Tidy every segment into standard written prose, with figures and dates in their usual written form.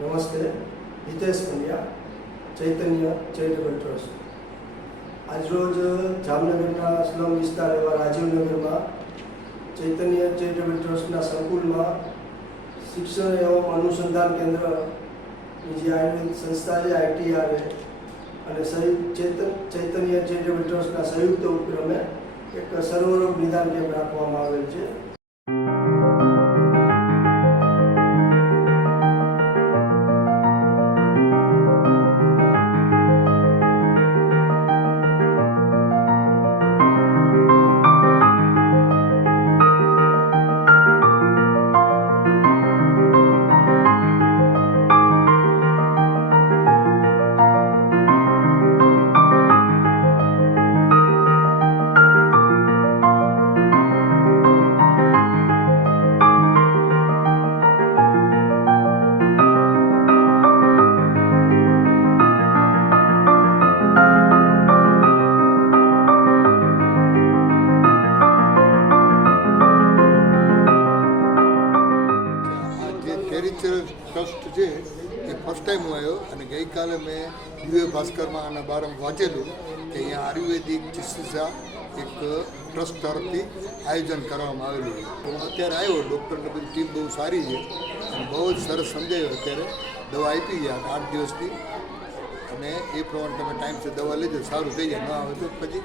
નમસ્તે, હિતેશ પંડ્યા, ચૈતન્ય charitable trust. આજરોજ જામનગરના સ્લમ વિસ્તાર એવા રાજીવનગરમાં ચૈતન્ય ચેરિટેબલ ટ્રસ્ટના સંકુલમાં શિક્ષણ એવં અનુસંધાન કેન્દ્રની જે આયુર્વેદ સંસ્થા છે ITR અને ચૈતન્ય ચેરિટેબલ ટ્રસ્ટના સંયુક્ત ઉપક્રમે એક સર્વરોગ નિદાન કેમ્પ રાખવામાં આવેલ છે. ટ્રસ્ટ છે એ ફર્સ્ટ ટાઈમ હું આવ્યો અને ગઈકાલે મેં દિવ્ય ભાસ્કરમાં આના બારમાં વાંચેલું કે અહીંયા આયુર્વેદિક ચિકિત્સા એક ટ્રસ્ટ તરફથી આયોજન કરવામાં આવેલું. હું અત્યારે આવ્યો, ડૉક્ટરની બધી ટીમ બહુ સારી છે અને બહુ જ સરસ સમજાયું. અત્યારે દવા આપી ગયા 8 દિવસની અને એ પ્રમાણે તમે ટાઈમથી દવા લેજો, સારું થઈ જાય. ન આવે તો પછી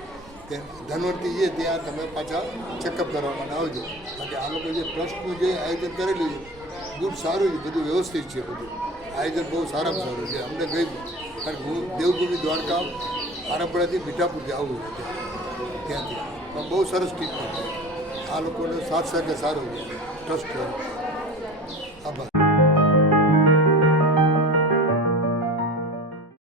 ધનવંતરી છે ત્યાં તમે પાછા ચેકઅપ કરવા આવજો. બાકી આ લોકો જે ટ્રસ્ટનું જે આયોજન કરેલું છે ગુડ સારું છે, બધું વ્યવસ્થિત છે, બધું આયોજન બહુ સારામાં સારું છે. અમને ગઈ કારણ કે હું દેવભૂમિ દ્વારકા આરંપડાથી મીઠાપુરથી આવું છું ત્યાંથી પણ બહુ સરસ ટ્રીટમેન્ટ. આ લોકોનો સાથ સહકાર સારો છે ટ્રસ્ટ.